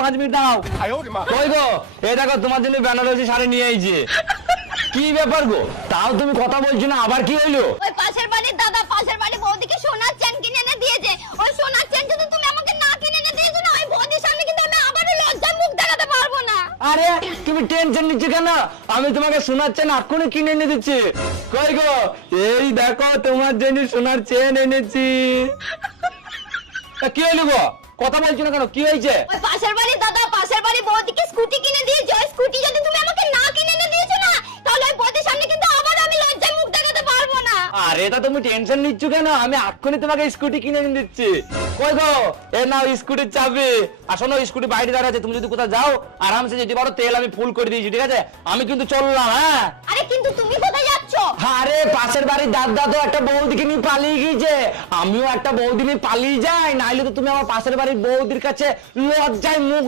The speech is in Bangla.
5 মিনিট দাও। কই গো, এই দেখো তোমার জন্য বেনারসি শাড়ি নিয়ে আইছি। কি ব্যাপার গো, তাও তুমি কথা বলছো না, আবার কি হইলো? ওই পাশের বাড়ির দাদা পাশের বাড়ির বৌদিকে সোনার চেন কিনে এনে দিয়েছে। ওই সোনার চেন যদি তুমি আমাকে না কিনে এনে দিয়েছো না, ওই বৌদির সামনে কিন্তু আমি আবারও লজ্জায় মুখ দেখাতে পারবো না। আরে তুমি টেনশন নিচ্ছ কেন? আমি তোমাকে সোনার চেন এক্ষুনি কিনে এনে দিচ্ছি। কই গো, এই দেখো তোমার জন্য সোনার চেন এনেছি। কি হইলো গো, কথা বলছো না কেন, কি হয়েছে? ওই পাশের বাড়ির দাদা পাশের বাড়ির বৌদিকে স্কুটি কিনে দিয়েছে। ওই স্কুটি যদি তুমি আমাকে না কিনে এনে দিয়েছো না, তাহলে ওই বৌদির সামনে কিন্তু আবারও আমি লজ্জায় মুখ দেখাতে পারবো না। আরে তা তুমি টেনশন নিচ্ছ কেন? আমি এক্ষুনি তোমাকে স্কুটি কিনে এনে দিচ্ছি। কই গো, এ নাও স্কুটির চাবি। আর শোনো, স্কুটি বাইরে দাঁড়িয়ে আছে, তুমি যদি কোথাও যাও আরামসে যেতে পারো। তেল আমি ফুল করে দিয়েছি, ঠিক আছে? আমি কিন্তু চললাম। হ্যাঁ, আরে কিন্তু তুমি কোথায় যাচ্ছ? আরে পাশের বাড়ির দাদা তো একটা বৌদিকে নিয়ে পালিয়ে গিয়েছে, আমিও একটা বৌদি নিয়ে পালিয়ে যাই, নাইলে তো তুমি আমার পাশের বাড়ির বৌদির কাছে লজ্জায় মুখ